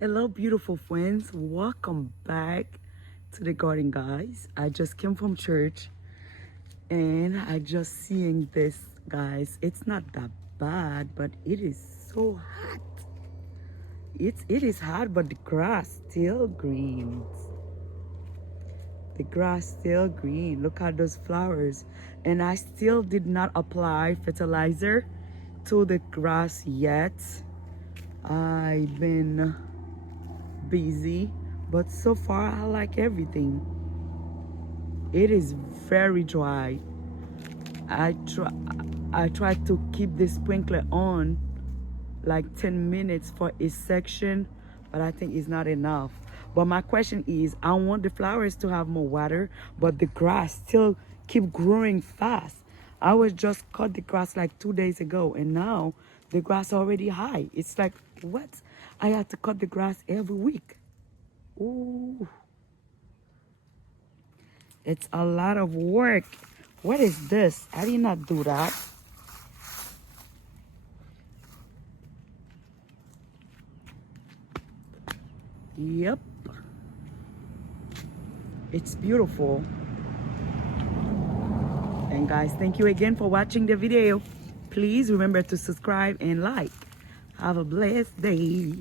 Hello, beautiful friends. Welcome back to the garden, guys. I just came from church and I just seeing this, guys. It's not that bad, but it is so hot. It is hot, but the grass still green. The grass still green. Look at those flowers. And I still did not apply fertilizer to the grass yet. I've been busy, but so far I like everything. It is very dry. I try to keep the sprinkler on like 10 minutes for a section, but I think it's not enough. But my question is, I want the flowers to have more water, but the grass still keep growing fast. I was just cut the grass like 2 days ago, and now the grass already high. It's like, what? I have to cut the grass every week. Ooh, it's a lot of work. What is this? I did not do that. Yep. It's beautiful. And guys, thank you again for watching the video. Please remember to subscribe and like. Have a blessed day.